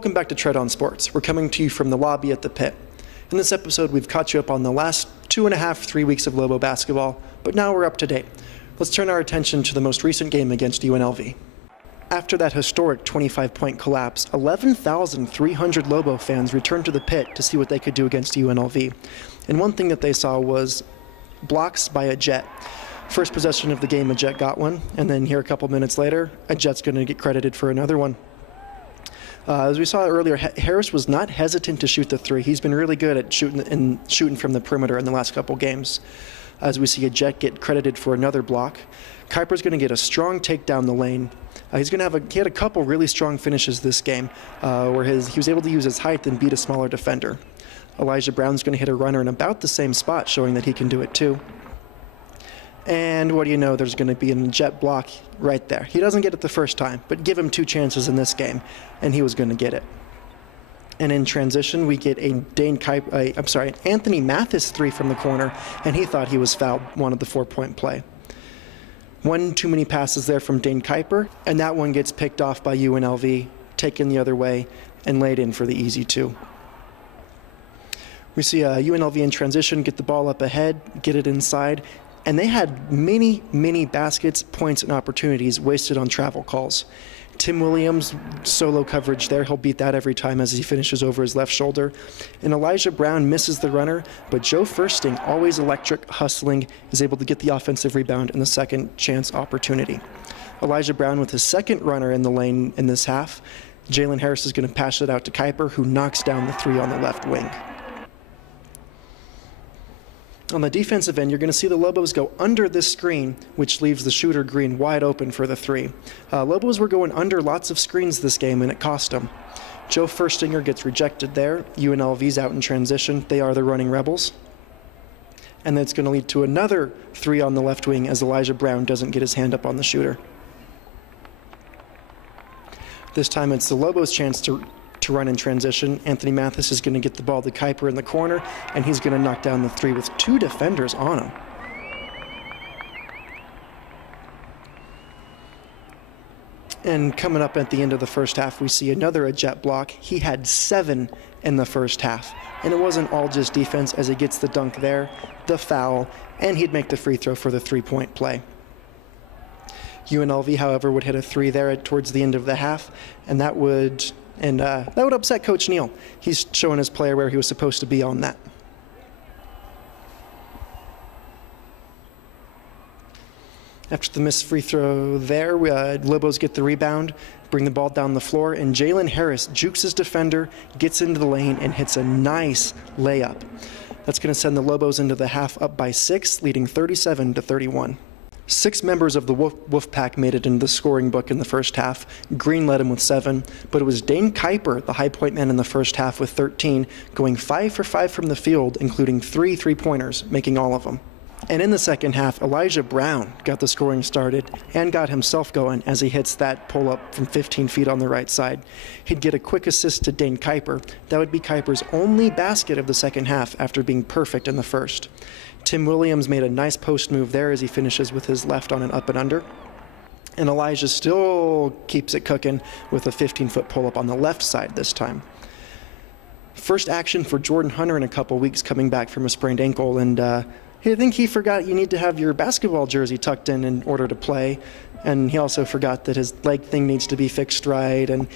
Welcome back to Tread on Sports. We're coming to you from the lobby at the pit. In this episode, we've caught you up on the last 2.5-3 weeks of Lobo basketball, but now we're up to date. Let's turn our attention to the most recent game against UNLV. After that historic 25-point collapse, 11,300 Lobo fans returned to the pit to see what they could do against UNLV. And one thing that they saw was blocks by a Jet. First possession of the game, a Jet got one, and then here a couple minutes later, a Jet's going to get credited for another one. As we saw earlier, Harris was not hesitant to shoot the three. He's been really good at shooting from the perimeter in the last couple games. As we see a Jet get credited for another block, Kuiper's going to get a strong take down the lane. He had a couple really strong finishes this game, where he was able to use his height and beat a smaller defender. Elijah Brown's going to hit a runner in about the same spot, showing that he can do it too. And what do you know, there's going to be a Jet block right there. He doesn't get it the first time, but give him 2 chances in this game, and he was going to get it. And in transition, we get an Anthony Mathis 3 from the corner, and he thought he was fouled, wanted the 4-point play. One too many passes there from Dane Kuiper, and that one gets picked off by UNLV, taken the other way, and laid in for the easy 2. We see UNLV in transition, get the ball up ahead, get it inside, and they had many, many baskets, points, and opportunities wasted on travel calls. Tim Williams, solo coverage there. He'll beat that every time as he finishes over his left shoulder. And Elijah Brown misses the runner, but Joe Firsting, always electric, hustling, is able to get the offensive rebound and the second chance opportunity. Elijah Brown with his second runner in the lane in this half. Jalen Harris is going to pass it out to Kuiper, who knocks down the 3 on the left wing. On the defensive end, you're going to see the Lobos go under this screen, which leaves the shooter Green wide open for the 3. Lobos were going under lots of screens this game, and it cost them. Joe Firstinger gets rejected there. UNLV's out in transition. They are the running Rebels. And that's going to lead to another 3 on the left wing as Elijah Brown doesn't get his hand up on the shooter. This time it's the Lobos' chance to run in transition. Anthony Mathis is going to get the ball to Kuiper in the corner, and he's going to knock down the 3 with 2 defenders on him. And coming up at the end of the first half, we see another Jet block. He had 7 in the first half, and it wasn't all just defense as he gets the dunk there, the foul, and he'd make the free throw for the 3-point play. UNLV, however, would hit a 3 there towards the end of the half, and that would upset Coach Neal. He's showing his player where he was supposed to be on that. After the missed free throw there, Lobos get the rebound, bring the ball down the floor, and Jalen Harris jukes his defender, gets into the lane, and hits a nice layup. That's going to send the Lobos into the half up by 6, leading 37-31. 6 members of the Wolfpack made it into the scoring book in the first half. Green led him with 7, but it was Dane Kuiper, the high point man in the first half, with 13, going 5 for 5 from the field, including 3 3-pointers, making all of them. And in the second half, Elijah Brown got the scoring started and got himself going as he hits that pull-up from 15 feet on the right side. He'd get a quick assist to Dane Kuiper. That would be Kuiper's only basket of the second half after being perfect in the first. Tim Williams made a nice post move there as he finishes with his left on an up and under. And Elijah still keeps it cooking with a 15-foot pull-up on the left side this time. First action for Jordan Hunter in a couple weeks coming back from a sprained ankle, and I think he forgot you need to have your basketball jersey tucked in order to play, and he also forgot that his leg thing needs to be fixed right, and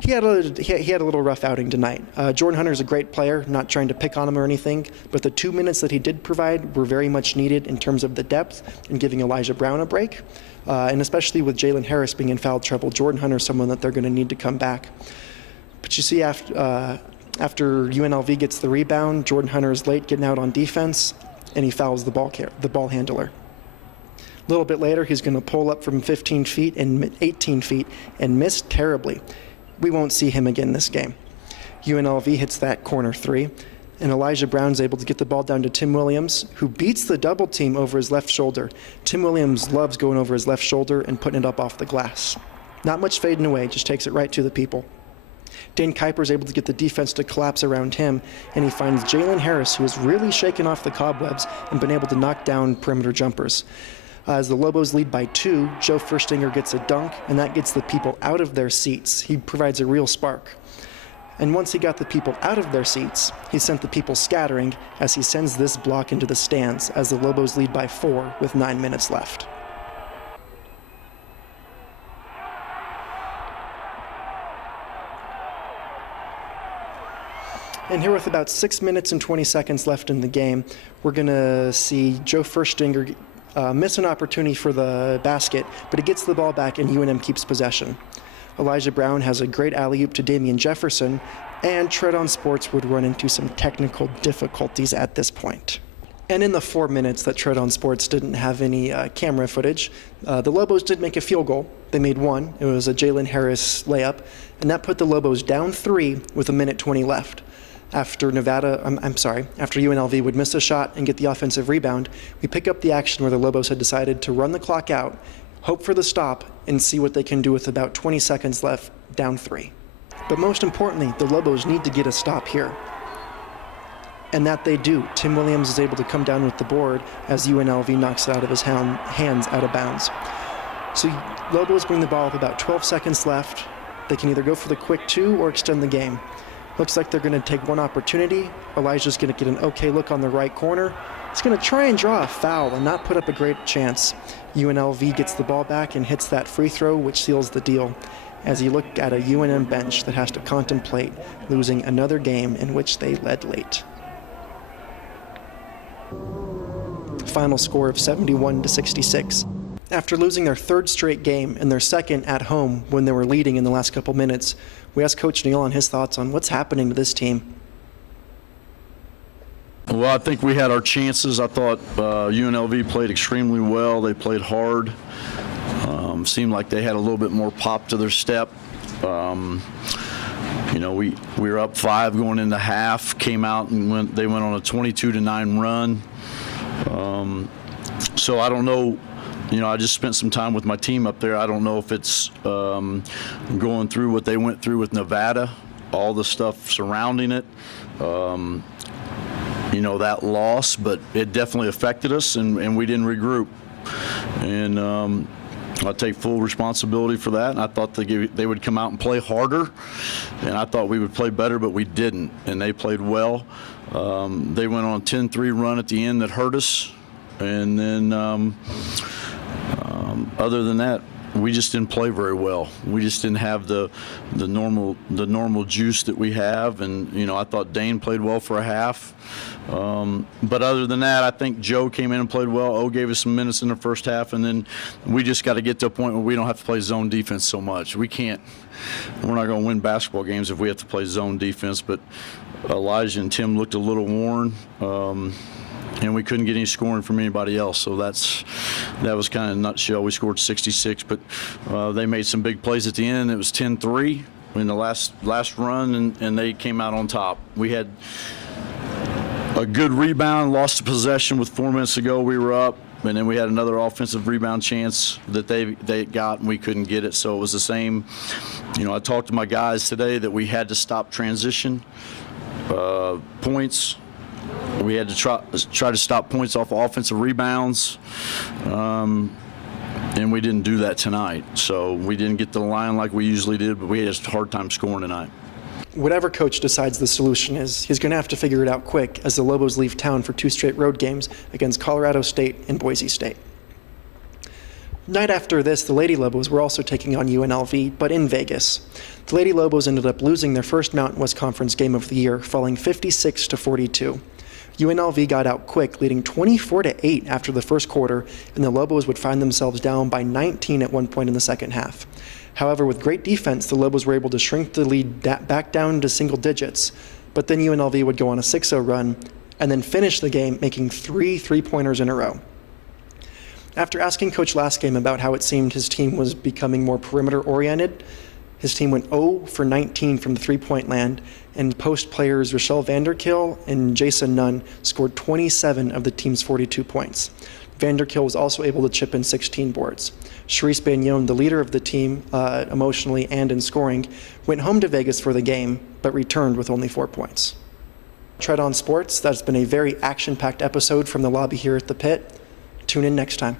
he had a little rough outing tonight. Jordan Hunter's a great player, not trying to pick on him or anything, but the 2 minutes that he did provide were very much needed in terms of the depth and giving Elijah Brown a break, and especially with Jalen Harris being in foul trouble, Jordan Hunter's someone that they're going to need to come back. But you see, after UNLV gets the rebound, Jordan Hunter is late getting out on defense, and he fouls the ball handler. A little bit later, he's going to pull up from 15 feet and 18 feet and miss terribly. We won't see him again this game. UNLV hits that corner 3, and Elijah Brown's able to get the ball down to Tim Williams, who beats the double team over his left shoulder. Tim Williams loves going over his left shoulder and putting it up off the glass. Not much fading away, just takes it right to the people. Dane Kuiper's able to get the defense to collapse around him, and he finds Jalen Harris, who has really shaken off the cobwebs and been able to knock down perimeter jumpers. As the Lobos lead by 2, Joe Firstinger gets a dunk, and that gets the people out of their seats. He provides a real spark. And once he got the people out of their seats, he sent the people scattering as he sends this block into the stands as the Lobos lead by 4 with 9 minutes left. And here with about 6 minutes and 20 seconds left in the game, we're going to see Joe Furstinger miss an opportunity for the basket, but he gets the ball back and UNM keeps possession. Elijah Brown has a great alley-oop to Damian Jefferson, and Tread on Sports would run into some technical difficulties at this point. And in the 4 minutes that Tread on Sports didn't have any camera footage, the Lobos did make a field goal. They made one. It was a Jalen Harris layup, and that put the Lobos down 3 with 1:20 left. After after UNLV would miss a shot and get the offensive rebound, we pick up the action where the Lobos had decided to run the clock out, hope for the stop, and see what they can do with about 20 seconds left, down 3. But most importantly, the Lobos need to get a stop here. And that they do. Tim Williams is able to come down with the board as UNLV knocks it out of his hands out of bounds. So Lobos bring the ball up about 12 seconds left. They can either go for the quick 2 or extend the game. Looks like they're going to take one opportunity. Elijah's going to get an okay look on the right corner. He's going to try and draw a foul and not put up a great chance. UNLV gets the ball back and hits that free throw, which seals the deal, as you look at a UNM bench that has to contemplate losing another game in which they led late. Final score of 71-66. After losing their 3rd straight game and their 2nd at home when they were leading in the last couple minutes, we asked Coach Neal on his thoughts on what's happening to this team. Well, I think we had our chances. I thought UNLV played extremely well. They played hard. Seemed like they had a little bit more pop to their step. You know, we were up 5 going into half, came out and they went on a 22-9 run. So I don't know. You know, I just spent some time with my team up there. I don't know if it's going through what they went through with Nevada, all the stuff surrounding it, you know, that loss, but it definitely affected us, and we didn't regroup. And I take full responsibility for that, and I thought they would come out and play harder, and I thought we would play better, but we didn't, and they played well. They went on a 10-3 run at the end that hurt us, and then other than that, we just didn't play very well. We just didn't have the normal juice that we have, and you know, I thought Dane played well for a half. But other than that, I think Joe came in and played well. O gave us some minutes in the first half, and then we just got to get to a point where we don't have to play zone defense so much. We're not going to win basketball games if we have to play zone defense. But Elijah and Tim looked a little worn. And we couldn't get any scoring from anybody else, so that was kind of a nutshell. We scored 66, but they made some big plays at the end. It was 10-3 in the last run, and they came out on top. We had a good rebound, lost the possession with 4 minutes to go. We were up, and then we had another offensive rebound chance that they got, and we couldn't get it. So it was the same. You know, I talked to my guys today that we had to stop transition points. We had to try to stop points off offensive rebounds, and we didn't do that tonight. So we didn't get to the line like we usually did, but we had a hard time scoring tonight. Whatever coach decides the solution is, he's going to have to figure it out quick as the Lobos leave town for 2 straight road games against Colorado State and Boise State. Night after this, the Lady Lobos were also taking on UNLV, but in Vegas. The Lady Lobos ended up losing their first Mountain West Conference game of the year, falling 56-42. UNLV got out quick, leading 24-8 after the first quarter, and the Lobos would find themselves down by 19 at one point in the second half. However, with great defense, the Lobos were able to shrink the lead back down to single digits, but then UNLV would go on a 6-0 run and then finish the game making 3 three-pointers in a row. After asking Coach last game about how it seemed his team was becoming more perimeter-oriented, his team went 0 for 19 from the three-point land, and post players Rochelle Vanderkill and Jason Nunn scored 27 of the team's 42 points. Vanderkill was also able to chip in 16 boards. Charisse Bagnon, the leader of the team emotionally and in scoring, went home to Vegas for the game, but returned with only 4 points. Tread on Sports, that's been a very action-packed episode from the lobby here at the pit. Tune in next time.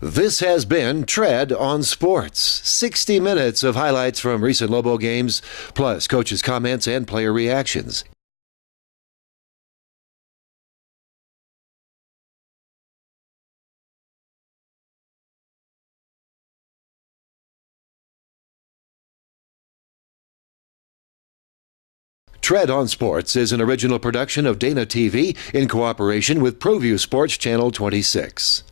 This has been Tread on Sports. 60 minutes of highlights from recent Lobo games, plus coaches' comments and player reactions. Tread on Sports is an original production of Dana TV in cooperation with ProView Sports Channel 26.